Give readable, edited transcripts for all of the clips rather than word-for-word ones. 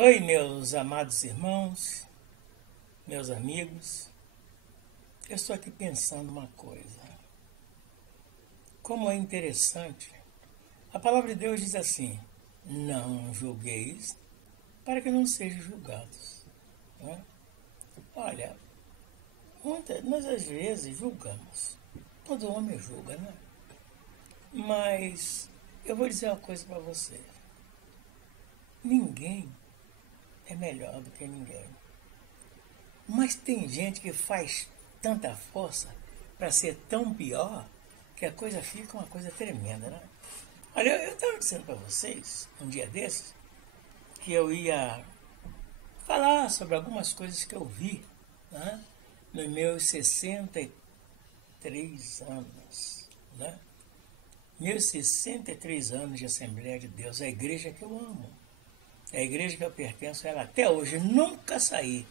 Oi, meus amados irmãos, meus amigos. Eu estou aqui pensando uma coisa. Como é interessante. A palavra de Deus diz assim: não julgueis para que não sejam julgados. Não é? Olha, nós às vezes julgamos. Todo homem julga, né? Mas eu vou dizer uma coisa para você. Ninguém é melhor do que ninguém. Mas tem gente que faz tanta força para ser tão pior que a coisa fica uma coisa tremenda, né? Olha, eu estava dizendo para vocês, um dia desses, que eu ia falar sobre algumas coisas que eu vi, né, nos meus 63 anos, né? Meus 63 anos de Assembleia de Deus, a igreja que eu amo, a igreja que eu pertenço a ela até hoje, nunca saí.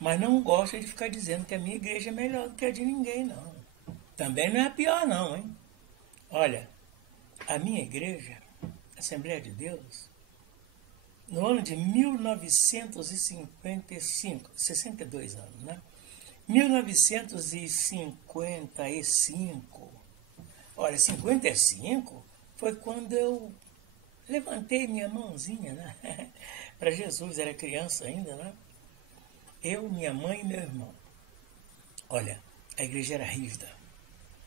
Mas não gosto de ficar dizendo que a minha igreja é melhor do que a de ninguém, não. Também não é a pior, não, hein? Olha, a minha igreja, Assembleia de Deus, no ano de 1955, 62 anos, né? 1955, olha, 55 foi quando eu levantei minha mãozinha, né? Para Jesus, era criança ainda, né? Eu, minha mãe e meu irmão. Olha, a igreja era rígida,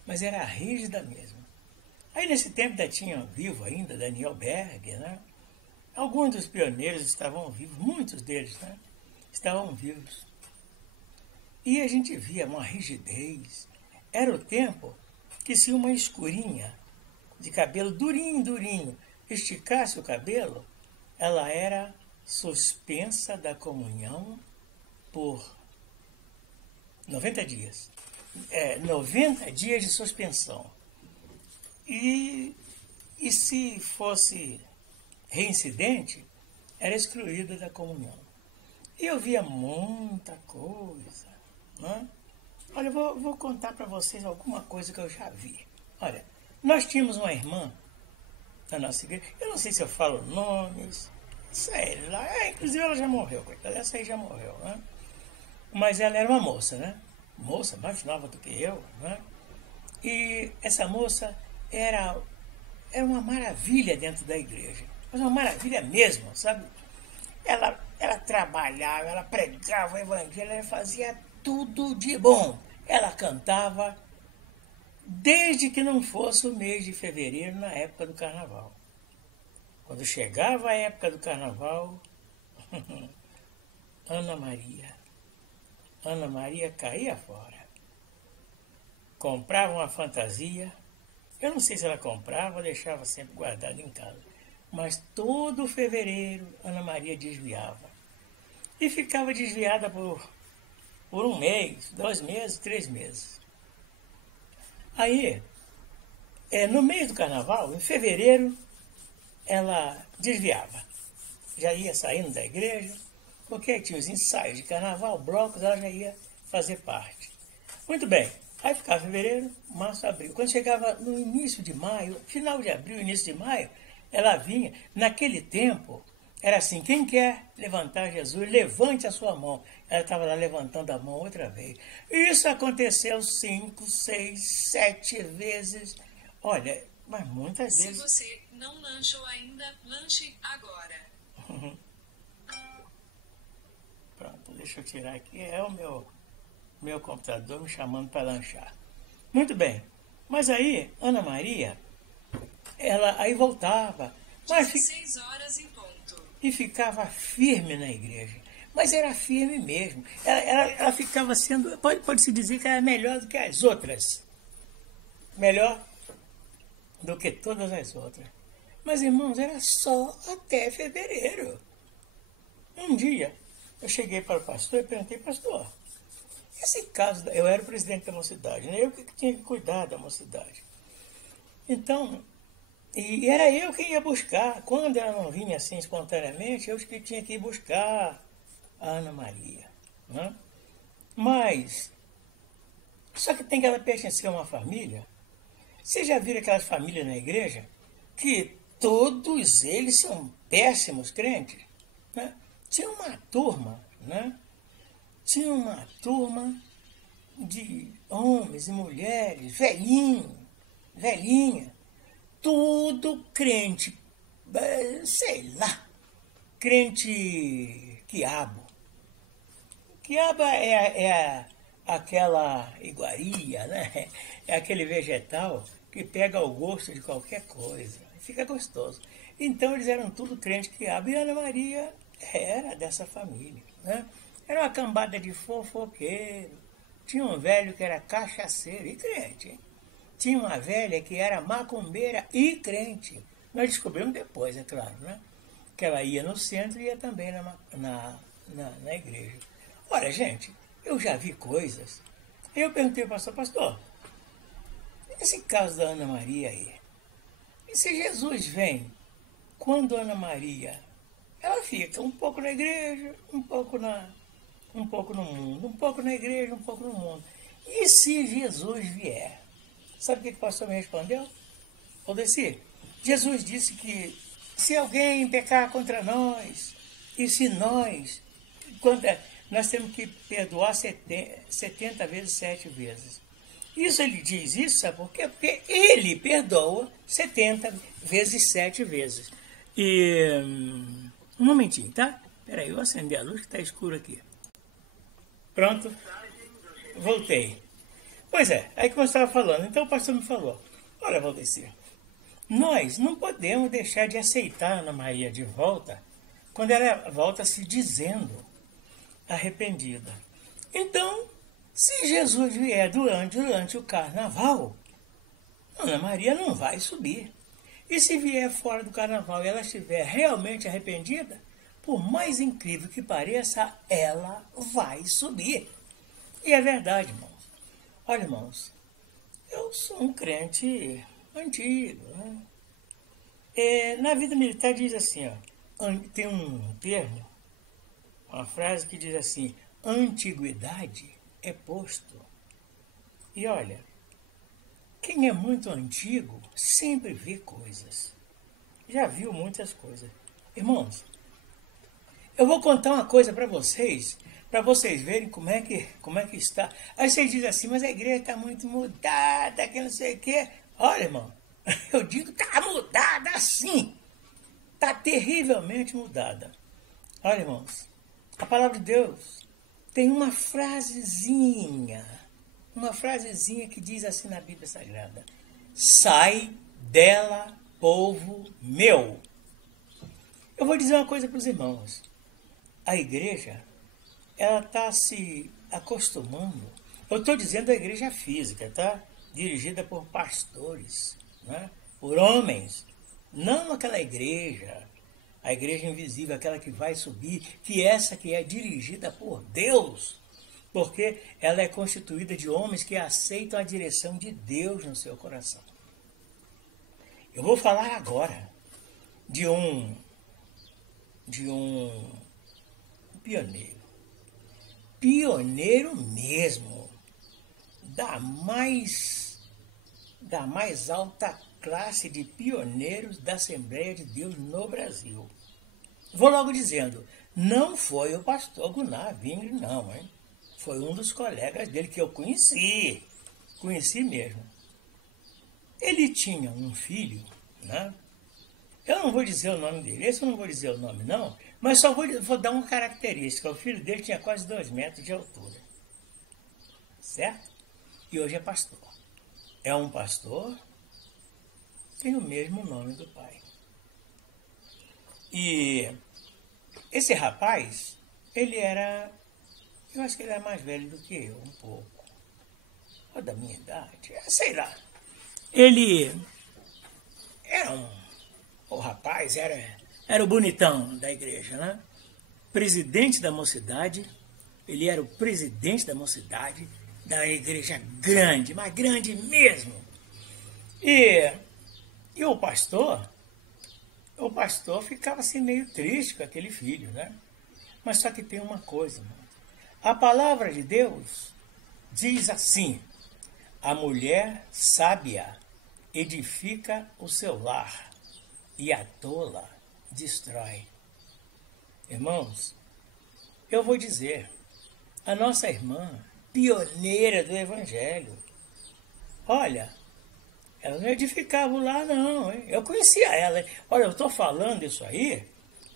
mas era rígida mesmo. Aí nesse tempo ainda tinha vivo ainda Daniel Berger, né? Alguns dos pioneiros estavam vivos, muitos deles, né? Estavam vivos. E a gente via uma rigidez. Era o tempo que se uma escurinha de cabelo durinho, esticasse o cabelo, ela era suspensa da comunhão por 90 dias. 90 dias de suspensão. E se fosse reincidente, era excluída da comunhão. E eu via muita coisa. Né? Olha, eu vou contar para vocês alguma coisa que eu já vi. Olha, nós tínhamos uma irmã da nossa igreja, eu não sei se eu falo nomes, sei lá, inclusive ela já morreu, coitada, essa aí já morreu, né? Mas ela era uma moça, né? Moça mais nova do que eu, né? E essa moça era uma maravilha dentro da igreja. Mas uma maravilha mesmo, sabe? Ela trabalhava, ela pregava o evangelho, ela fazia tudo de bom. Ela cantava desde que não fosse o mês de fevereiro, na época do carnaval. Quando chegava a época do carnaval, Ana Maria caía fora. Comprava uma fantasia. Eu não sei se ela comprava ou deixava sempre guardada em casa. Mas todo fevereiro Ana Maria desviava. E ficava desviada por um mês, 2 meses, 3 meses. Aí, no meio do carnaval, em fevereiro, ela desviava. Já ia saindo da igreja, porque tinha os ensaios de carnaval, blocos, ela já ia fazer parte. Muito bem. Aí ficava fevereiro, março, abril. Quando chegava no início de maio, final de abril, início de maio, ela vinha. Naquele tempo, era assim: quem quer levantar Jesus, levante a sua mão. Ela estava lá levantando a mão outra vez. Isso aconteceu 5, 6, 7 vezes. Olha, mas muitas vezes. Se você não lanchou ainda, lanche agora. Pronto, deixa eu tirar aqui. É o meu computador me chamando para lanchar. Muito bem. Mas aí, Ana Maria, ela aí voltava. 16 horas em ponto. E ficava firme na igreja. Mas era firme mesmo. Ela ficava sendo, pode-se dizer que era melhor do que as outras. Melhor do que todas as outras. Mas, irmãos, era só até fevereiro. Um dia, eu cheguei para o pastor e perguntei: pastor, esse caso, eu era o presidente da mocidade, né? Eu que tinha que cuidar da mocidade. Então, e era eu que ia buscar. Quando ela não vinha assim espontaneamente, eu que tinha que ir buscar a Ana Maria. Né? Mas, só que tem que ela pertencer a uma família. Vocês já viram aquelas famílias na igreja que todos eles são péssimos crentes? Né? tinha uma turma, né? Tinha uma turma de homens e mulheres, velhinha, tudo crente, sei lá, crente quiabo. Quiabo aquela iguaria, né? É aquele vegetal que pega o gosto de qualquer coisa, fica gostoso. Então eles eram tudo crente quiabo, e Ana Maria era dessa família, né? Era uma cambada de fofoqueiro. Tinha um velho que era cachaceiro e crente, hein? Tinha uma velha que era macumbeira e crente. Nós descobrimos depois, é claro, né? Que ela ia no centro e ia também na igreja. Olha, gente, eu já vi coisas. Eu perguntei ao pastor, esse caso da Ana Maria aí, e se Jesus vem, quando Ana Maria, ela fica um pouco na igreja, um pouco no mundo, um pouco na igreja, um pouco no mundo. E se Jesus vier? Sabe o que o pastor me respondeu? Odeci, Jesus disse que se alguém pecar contra nós, e se nós temos que perdoar 70 vezes 7 vezes. Isso ele diz isso, sabe por quê? Porque ele perdoa 70 vezes 7 vezes. E um momentinho, tá? Peraí, eu vou acender a luz que está escuro aqui. Pronto, voltei. Pois é, aí como eu estava falando, então o pastor me falou, olha, Valdecir, nós não podemos deixar de aceitar a Ana Maria de volta quando ela volta se dizendo arrependida. Então, se Jesus vier durante o carnaval, Ana Maria não vai subir. E se vier fora do carnaval e ela estiver realmente arrependida, por mais incrível que pareça, ela vai subir. E é verdade, irmãos. Olha, irmãos, eu sou um crente antigo, né? Na vida militar diz assim, ó, tem um termo, uma frase que diz assim, antiguidade é posto. E olha, quem é muito antigo sempre vê coisas. Já viu muitas coisas. Irmãos, eu vou contar uma coisa para vocês verem como é que está. Aí vocês dizem assim, mas a igreja está muito mudada, que não sei o quê. Olha, irmão, eu digo, está mudada sim. Está terrivelmente mudada. Olha, irmãos, a palavra de Deus tem uma frasezinha que diz assim na Bíblia Sagrada: sai dela, povo meu. Eu vou dizer uma coisa para os irmãos. A igreja, ela está se acostumando. Eu estou dizendo a igreja física, tá? Dirigida por pastores, né? Por homens. Não aquela igreja, a igreja invisível, aquela que vai subir, que essa que é dirigida por Deus. Porque ela é constituída de homens que aceitam a direção de Deus no seu coração. Eu vou falar agora de um pioneiro mesmo, da mais alta classe de pioneiros da Assembleia de Deus no Brasil. Vou logo dizendo, não foi o pastor Gunnar Wingre, não, hein? Foi um dos colegas dele que eu conheci mesmo. Ele tinha um filho, né? Eu não vou dizer o nome dele, esse eu não vou dizer o nome não, mas só vou dar uma característica. O filho dele tinha quase 2 metros de altura, certo? E hoje é pastor. É um pastor, tem o mesmo nome do pai. E esse rapaz, eu acho que ele era mais velho do que eu, um pouco. Ou da minha idade, sei lá. Ele era o rapaz era o bonitão da igreja, né? Presidente da mocidade, ele era o presidente da mocidade, da igreja grande, mas grande mesmo. E o pastor ficava assim meio triste com aquele filho, né? Mas só que tem uma coisa, irmão. A palavra de Deus diz assim, a mulher sábia edifica o seu lar, e a tola destrói. Irmãos, eu vou dizer, a nossa irmã, pioneira do Evangelho, olha, ela não edificava lá não, hein? Eu conhecia ela. Olha, eu estou falando isso aí,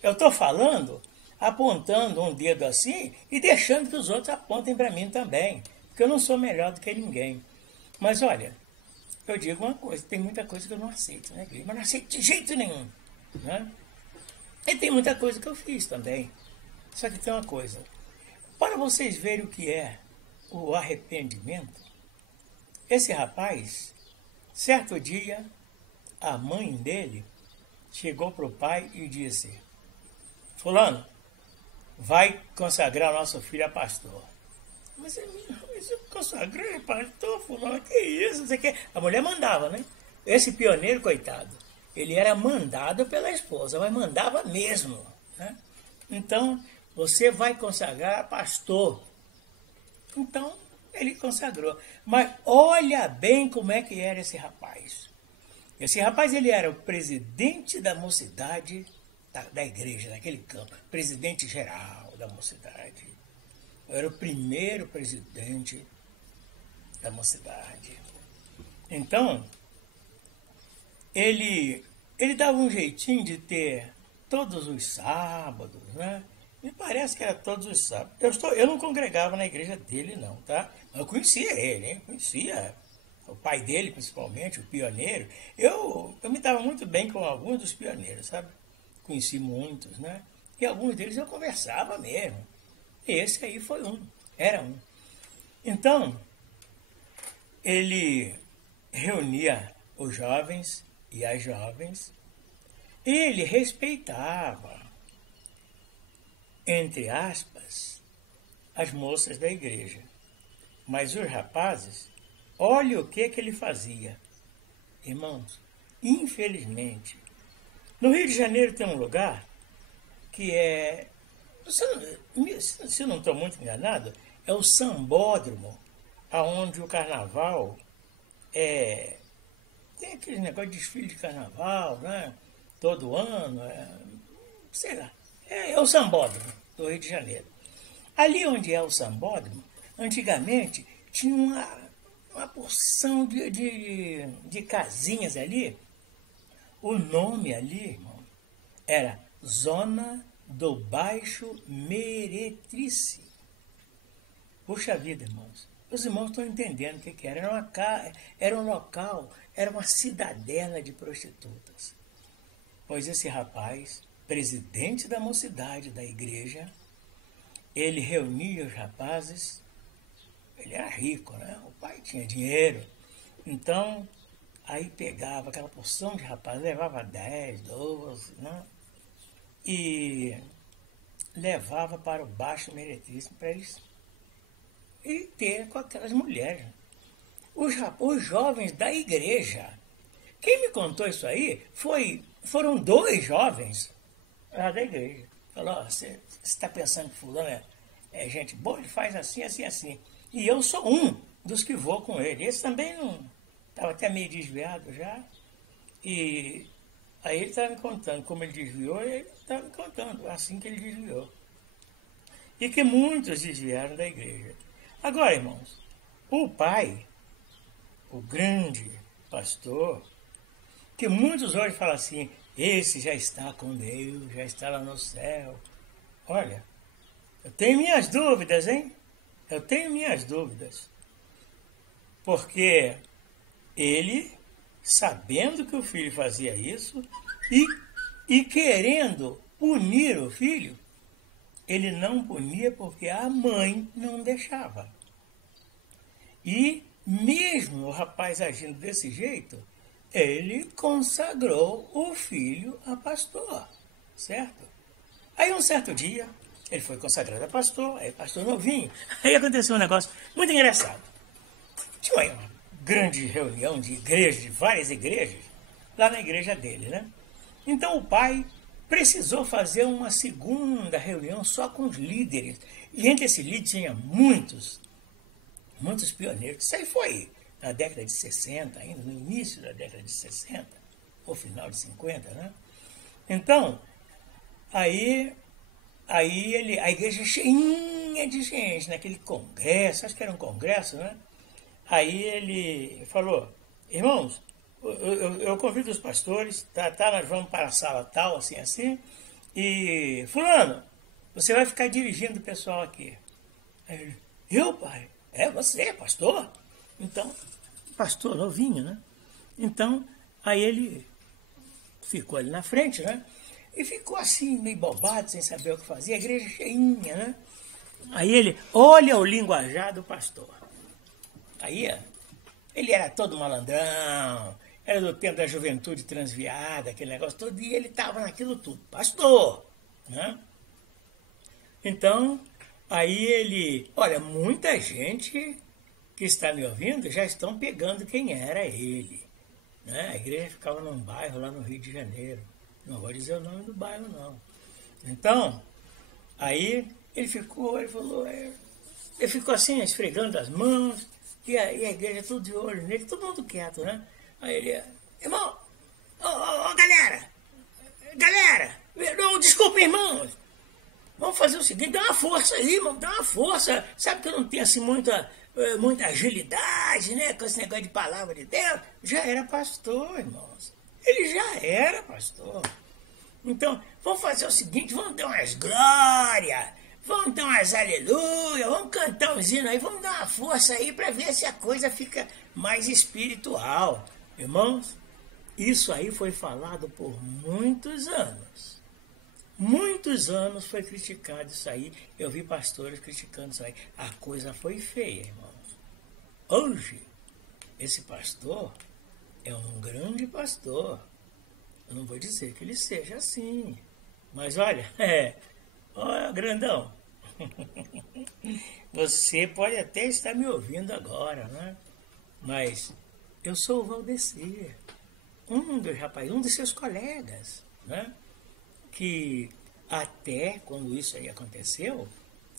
eu estou falando, apontando um dedo assim e deixando que os outros apontem para mim também, porque eu não sou melhor do que ninguém. Mas olha, eu digo uma coisa, tem muita coisa que eu não aceito, né? Mas não aceito de jeito nenhum, né? E tem muita coisa que eu fiz também. Só que tem uma coisa, para vocês verem o que é o arrependimento, esse rapaz, certo dia, a mãe dele chegou para o pai e disse, fulano, vai consagrar nosso filho a pastor. Mas eu consagrei pastor, fulano, que isso? Você quer? A mulher mandava, né? Esse pioneiro, coitado, ele era mandado pela esposa, mas mandava mesmo, né? Então, você vai consagrar pastor. Então, ele consagrou. Mas olha bem como é que era esse rapaz. Esse rapaz, ele era o presidente da mocidade da igreja, daquele campo. Presidente geral da mocidade. Era o primeiro presidente da mocidade. Então, ele dava um jeitinho de ter todos os sábados, né? Me parece que era todos os sábados. Eu não congregava na igreja dele, não, tá? Mas eu conhecia ele, hein? Conhecia o pai dele, principalmente, o pioneiro. Eu me dava muito bem com alguns dos pioneiros, sabe? Conheci muitos, né? E alguns deles eu conversava mesmo. E esse aí foi um, era um. Então, ele reunia os jovens e as jovens. Ele respeitava, entre aspas, as moças da igreja. Mas os rapazes, olha o que ele fazia. Irmãos, infelizmente, no Rio de Janeiro tem um lugar que é, se eu não estou muito enganado, é o Sambódromo, aonde o carnaval tem aquele negócio de desfile de carnaval, né? Todo ano, sei lá, é o Sambódromo do Rio de Janeiro. Ali onde é o Sambódromo, antigamente tinha uma porção de casinhas ali. O nome ali, irmão, era Zona do Baixo Meretriz. Puxa vida, irmãos. Os irmãos estão entendendo o que era. Era um local, era uma cidadela de prostitutas. Pois esse rapaz, presidente da mocidade da igreja, ele reunia os rapazes, ele era rico, né? O pai tinha dinheiro. Então, aí pegava aquela porção de rapazes, levava 10, 12, né? E levava para o Baixo Meretríssimo para eles e ter com aquelas mulheres. Os jovens da igreja. Quem me contou isso aí foram 2 jovens da igreja. Falou, você está pensando que fulano é gente boa? Ele faz assim, assim, assim. E eu sou um dos que vou com ele. Esse também não estava até meio desviado já. E aí ele estava me contando como ele desviou, e ele estava me contando assim que ele desviou. E que muitos desviaram da igreja. Agora, irmãos, o pai, o grande pastor, que muitos hoje falam assim, esse já está com Deus, já está lá no céu. Olha, eu tenho minhas dúvidas, hein? Eu tenho minhas dúvidas. Porque ele, sabendo que o filho fazia isso e querendo punir o filho, ele não punia porque a mãe não deixava. E mesmo o rapaz agindo desse jeito, ele consagrou o filho a pastor, certo? Aí um certo dia, ele foi consagrado a pastor, aí pastor novinho. Aí aconteceu um negócio muito engraçado. Tinha uma grande reunião de igrejas, de várias igrejas, lá na igreja dele, né? Então o pai precisou fazer uma segunda reunião só com os líderes. E entre esses líderes tinha muitos pioneiros. Isso aí foi na década de 60 ainda, no início da década de 60, ou final de 50, né? Então, aí Aí a igreja cheinha de gente, naquele congresso, acho que era um congresso, né? Aí ele falou, irmãos, eu convido os pastores, nós vamos para a sala tal, assim, assim, e fulano, você vai ficar dirigindo o pessoal aqui. Aí ele, eu, pai? É você, pastor? Então, pastor novinho, né? Então, aí ele ficou ali na frente, né? E ficou assim, meio bobado, sem saber o que fazia, a igreja cheinha, né? Aí ele, olha o linguajar do pastor. Aí, ele era todo malandrão, era do tempo da juventude transviada, aquele negócio todo, e ele estava naquilo tudo, pastor, né? Então, aí ele, olha, muita gente que está me ouvindo já estão pegando quem era ele, né? A igreja ficava num bairro lá no Rio de Janeiro, não vou dizer o nome do bairro não. Então, aí ele falou, ele ficou assim, esfregando as mãos, e a igreja tudo de olho nele, todo mundo quieto, né? Aí ele, irmão, galera, não, desculpa, irmãos, vamos fazer o seguinte, dá uma força aí, irmão, dá uma força, sabe que eu não tenho assim muita agilidade, né, com esse negócio de palavra de Deus, já era pastor, irmãos, ele já era pastor. Então, vamos fazer o seguinte, vamos dar umas glórias, vamos dar umas aleluia, vamos cantar uns hinos aí, vamos dar uma força aí para ver se a coisa fica mais espiritual. Irmãos, isso aí foi falado por muitos anos. Muitos anos foi criticado isso aí. Eu vi pastores criticando isso aí. A coisa foi feia, irmãos. Hoje, esse pastor é um grande pastor. Eu não vou dizer que ele seja assim. Mas olha, olha, grandão. Você pode até estar me ouvindo agora, né? Mas eu sou o Valdecir, um dos seus colegas, né? Que até quando isso aí aconteceu,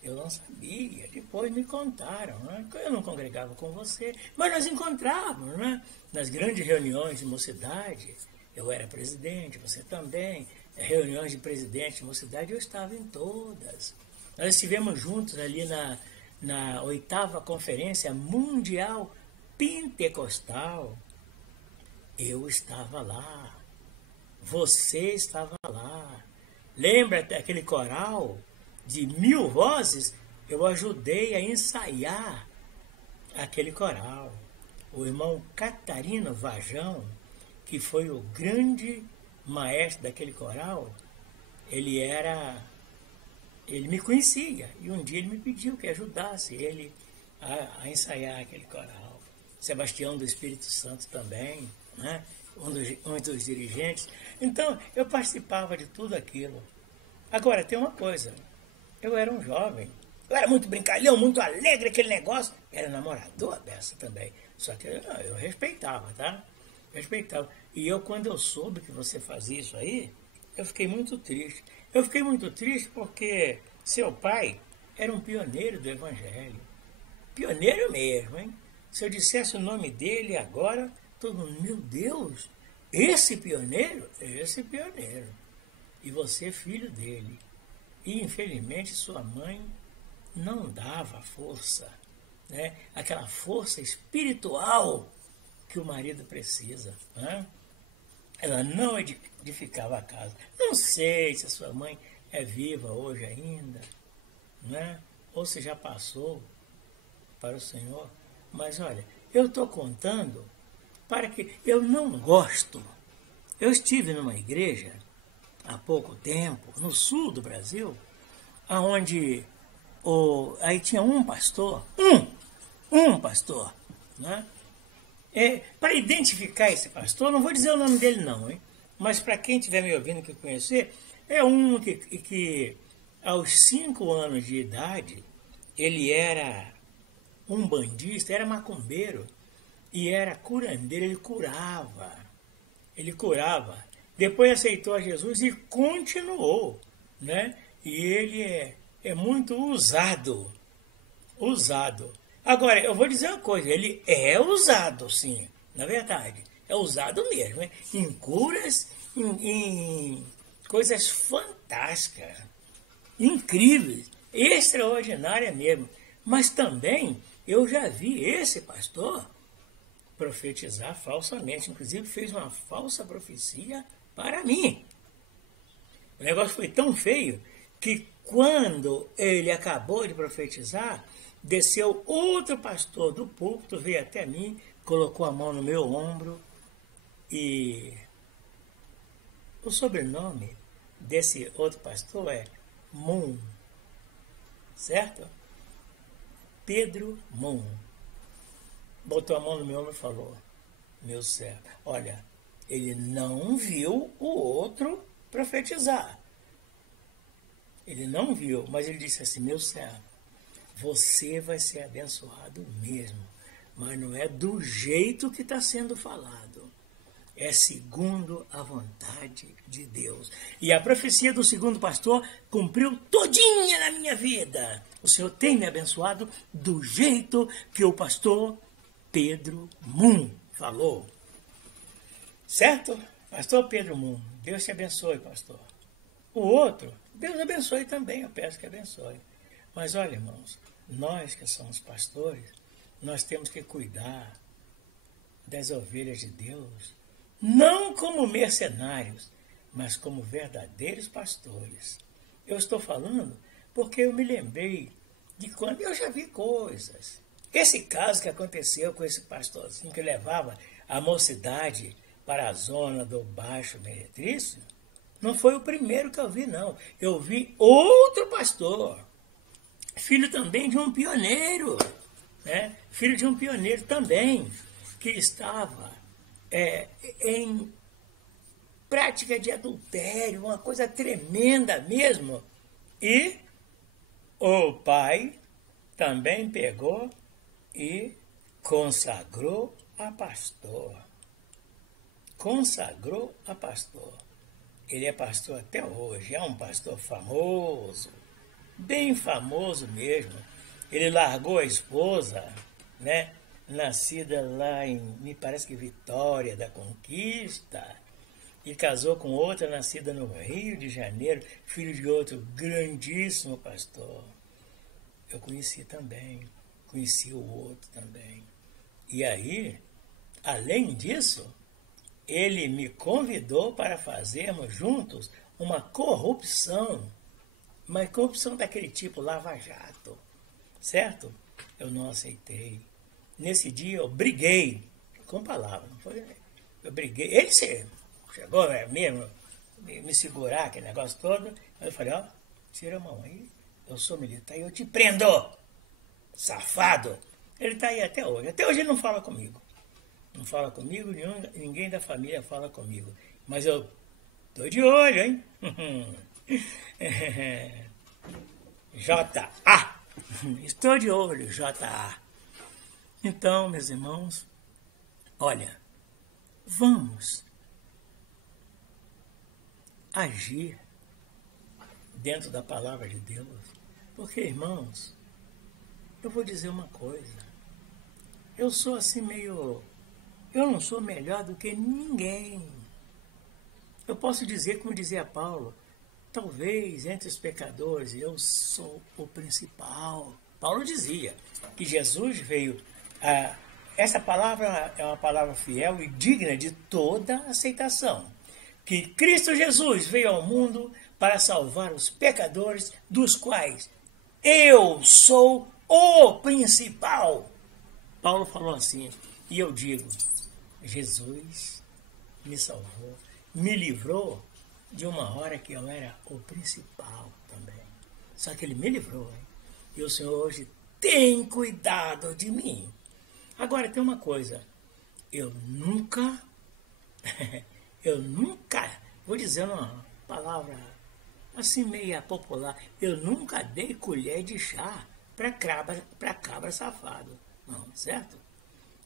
eu não sabia. Depois me contaram, né? Eu não congregava com você, mas nós encontrávamos, né? Nas grandes reuniões de mocidade. Eu era presidente, você também. Reuniões de presidente de mocidade, eu estava em todas. Nós estivemos juntos ali na 8ª Conferência Mundial Pentecostal. Eu estava lá. Você estava lá. Lembra daquele coral de 1000 vozes? Eu ajudei a ensaiar aquele coral. O irmão Catarino Vajão, que foi o grande maestro daquele coral, ele me conhecia, e um dia ele me pediu que ajudasse ele a ensaiar aquele coral. Sebastião do Espírito Santo também, né? um dos dirigentes. Então, eu participava de tudo aquilo. Agora, tem uma coisa, eu era um jovem, eu era muito brincalhão, muito alegre, aquele negócio, era namorador dessa também, só que eu respeitava, tá? Respeitava. E quando eu soube que você fazia isso aí, eu fiquei muito triste. Eu fiquei muito triste porque seu pai era um pioneiro do Evangelho. Pioneiro mesmo, hein? Se eu dissesse o nome dele agora, todo mundo, meu Deus, esse pioneiro? Esse pioneiro. E você, filho dele. E, infelizmente, sua mãe não dava força, né? Aquela força espiritual que o marido precisa, né? Ela não edificava a casa. Não sei se a sua mãe é viva hoje ainda, né? Ou se já passou para o Senhor. Mas olha, eu estou contando para que eu não gosto. Eu estive numa igreja há pouco tempo, no sul do Brasil, onde aí tinha um pastor, né? Para identificar esse pastor, não vou dizer o nome dele não, hein? Mas para quem estiver me ouvindo que conhecer, é um que aos 5 anos de idade, ele era umbandista, era macumbeiro, e era curandeiro, ele curava. Depois aceitou a Jesus e continuou, né? E ele é muito usado. Agora, eu vou dizer uma coisa, ele é usado, sim, na verdade. É usado mesmo, hein? Em curas, em coisas fantásticas. incríveis, extraordinárias mesmo. Mas também eu já vi esse pastor profetizar falsamente, inclusive fez uma falsa profecia para mim. O negócio foi tão feio que quando ele acabou de profetizar, desceu outro pastor do púlpito, veio até mim, colocou a mão no meu ombro e o sobrenome desse outro pastor é Moon, certo? Pedro Moon. Botou a mão no meu ombro e falou: meu servo, olha, ele não viu o outro profetizar. Ele não viu, mas ele disse assim: meu servo, você vai ser abençoado mesmo, mas não é do jeito que está sendo falado. É segundo a vontade de Deus. E a profecia do segundo pastor cumpriu todinha na minha vida. O Senhor tem me abençoado do jeito que o pastor Pedro Moon falou. Certo? Pastor Pedro Moon, Deus te abençoe, pastor. O outro, Deus abençoe também, eu peço que abençoe. Mas olha, irmãos, nós que somos pastores, nós temos que cuidar das ovelhas de Deus, não como mercenários, mas como verdadeiros pastores. Eu estou falando porque eu me lembrei de quando eu já vi coisas. Esse caso que aconteceu com esse pastorzinho que levava a mocidade para a zona do Baixo Meretrício, não foi o primeiro que eu vi, não. Eu vi outro pastor, filho também de um pioneiro, né? Filho de um pioneiro também, que estava em prática de adultério, uma coisa tremenda mesmo. E o pai também pegou e consagrou a pastor. Consagrou a pastor. Ele é pastor até hoje, é um pastor famoso, bem famoso mesmo. Ele largou a esposa, né, nascida lá em, me parece que Vitória da Conquista, e casou com outra nascida no Rio de Janeiro, filho de outro grandíssimo pastor. Eu conheci também, conheci o outro também. E aí, além disso, ele me convidou para fazermos juntos uma corrupção daquele tipo lava-jato, certo? Eu não aceitei. Nesse dia eu briguei, com palavras, não foi? Eu briguei, ele chegou mesmo me segurar, aquele negócio todo, aí eu falei: ó, tira a mão aí, eu sou militar e eu te prendo, safado. Ele está aí até hoje ele não fala comigo. Não fala comigo, ninguém da família fala comigo. Mas eu estou de olho, hein? J.A. Estou de olho, J.A. Então, meus irmãos, olha, vamos agir dentro da palavra de Deus. Porque, irmãos, eu vou dizer uma coisa. Eu sou assim meio... Eu não sou melhor do que ninguém. Eu posso dizer, como dizia Paulo, talvez entre os pecadores eu sou o principal. Paulo dizia que Jesus veio... essa palavra é uma palavra fiel e digna de toda aceitação. Que Cristo Jesus veio ao mundo para salvar os pecadores, dos quais eu sou o principal. Paulo falou assim, e eu digo... Jesus me salvou, me livrou de uma hora que eu era o principal também. Só que ele me livrou, hein? E o Senhor hoje tem cuidado de mim. Agora tem uma coisa, eu nunca, vou dizer uma palavra assim meia popular, eu nunca dei colher de chá para cabra safado. Não, certo?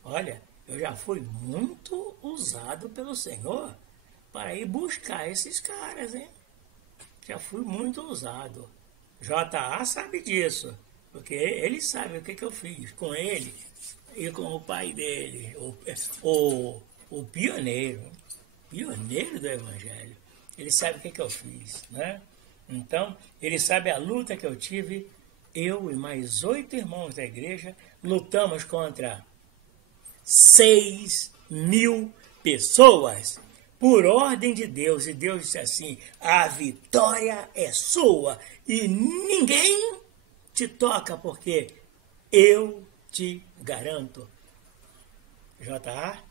Olha, eu já fui muito usado pelo Senhor para ir buscar esses caras, hein? Já fui muito usado. J.A. sabe disso, porque ele sabe o que eu fiz com ele e com o pai dele, o pioneiro do Evangelho. Ele sabe o que eu fiz, né? Então, ele sabe a luta que eu tive. Eu e mais 8 irmãos da igreja lutamos contra 6.000 pessoas. Por ordem de Deus. E Deus disse assim: a vitória é sua. E ninguém te toca, porque eu te garanto. J.A.,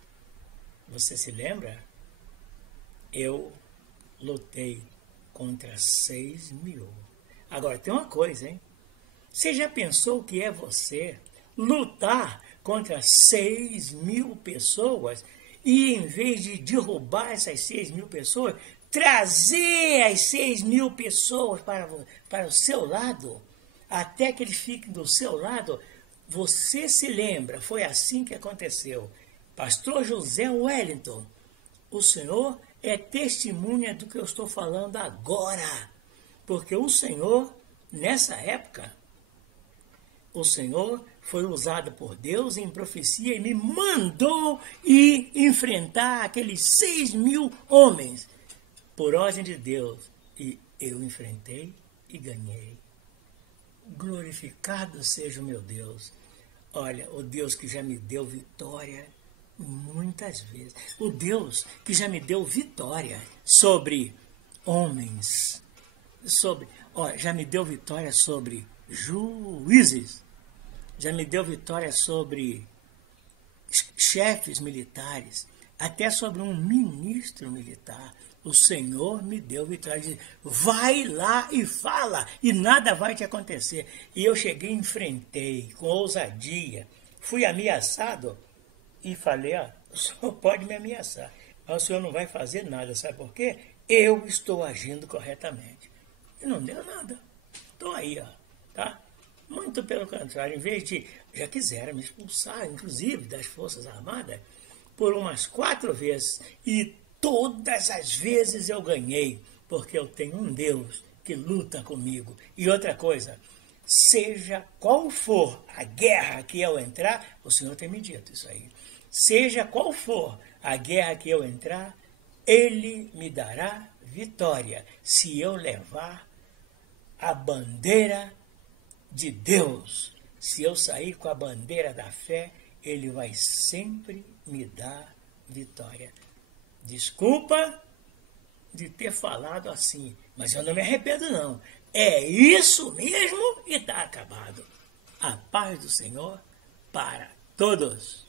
você se lembra? Eu lutei contra 6.000. Agora, tem uma coisa, hein? Você já pensou o que é você lutar contra 6.000 pessoas e, em vez de derrubar essas 6.000 pessoas, trazer as 6.000 pessoas para o seu lado, até que eles fiquem do seu lado? Você se lembra, foi assim que aconteceu. Pastor José Wellington, o Senhor é testemunha do que eu estou falando agora. Porque o Senhor, nessa época, o Senhor foi usado por Deus em profecia e me mandou ir enfrentar aqueles 6.000 homens, por ordem de Deus. E eu enfrentei e ganhei. Glorificado seja o meu Deus. Olha, o Deus que já me deu vitória muitas vezes. O Deus que já me deu vitória sobre homens. Já me deu vitória sobre juízes. Já me deu vitória sobre chefes militares. Até sobre um ministro militar. O Senhor me deu vitória. Diz, vai lá e fala, e nada vai te acontecer. E eu cheguei e enfrentei com ousadia. Fui ameaçado e falei, o senhor pode me ameaçar, mas o senhor não vai fazer nada. Sabe por quê? Eu estou agindo corretamente. E não deu nada. Estou aí, tá? Muito pelo contrário, em vez de... Já quiseram me expulsar, inclusive, das Forças Armadas, por umas 4 vezes. E todas as vezes eu ganhei, porque eu tenho um Deus que luta comigo. E outra coisa, seja qual for a guerra que eu entrar, o Senhor tem me dito isso aí, seja qual for a guerra que eu entrar, Ele me dará vitória, se eu levar a bandeira de Deus. Se eu sair com a bandeira da fé, Ele vai sempre me dar vitória. Desculpa de ter falado assim, mas eu não me arrependo não. É isso mesmo e está acabado. A paz do Senhor para todos.